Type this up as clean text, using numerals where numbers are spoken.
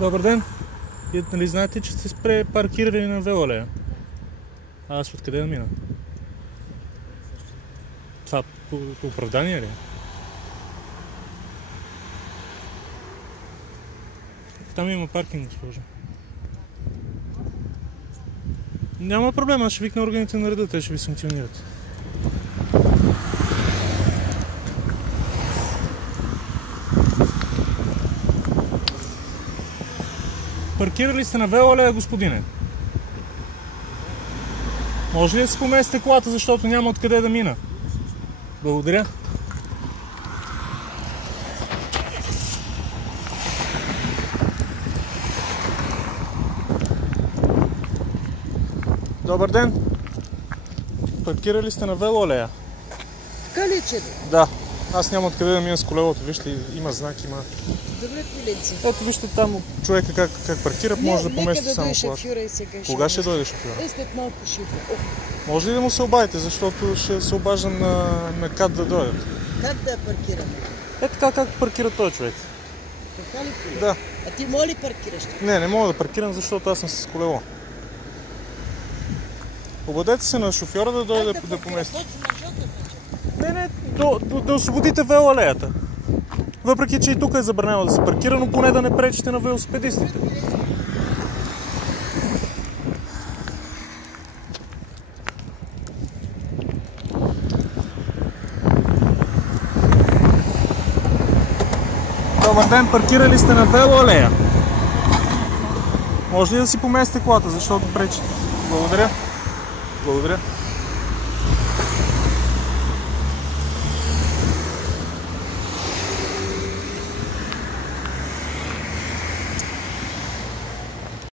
Добър ден! Вие нали знаете, че сте препаркирали на велолея? А аз откъде да мина? Това по оправдание ли? Там има паркинг, госпожа. Няма проблем, аз ще викна органите на реда, те ще ви санкционират. Паркирали сте на велолея, господине? Може ли да си поместите колата, защото няма откъде да мина? Благодаря. Добър ден! Паркирали сте на велолея? Така ли, че? Да. Аз няма откъде да мина с колелото. Вижте, има знак, има... Добре, коленци. Ето вижте там човека как паркира, може да помести само колата. Кога ще дойде шофьора? След малко ще идва. Може ли да му се обадите, защото ще се обаждам на КАТ да дойдат? Как да паркираме? Е така, както паркира този човек. Така ли? Да. А ти моля ли паркираш? Не мога да паркирам, защото аз съм с колело. Обадете се на шофьора да дойде да помести. Не, да освободите велолеята. Въпреки че и тук е забранено да се паркира, но поне да не пречите на велосипедистите. Добър ден, паркирали сте на велолея. Може ли да си поместите колата, защото пречите? Благодаря. Благодаря.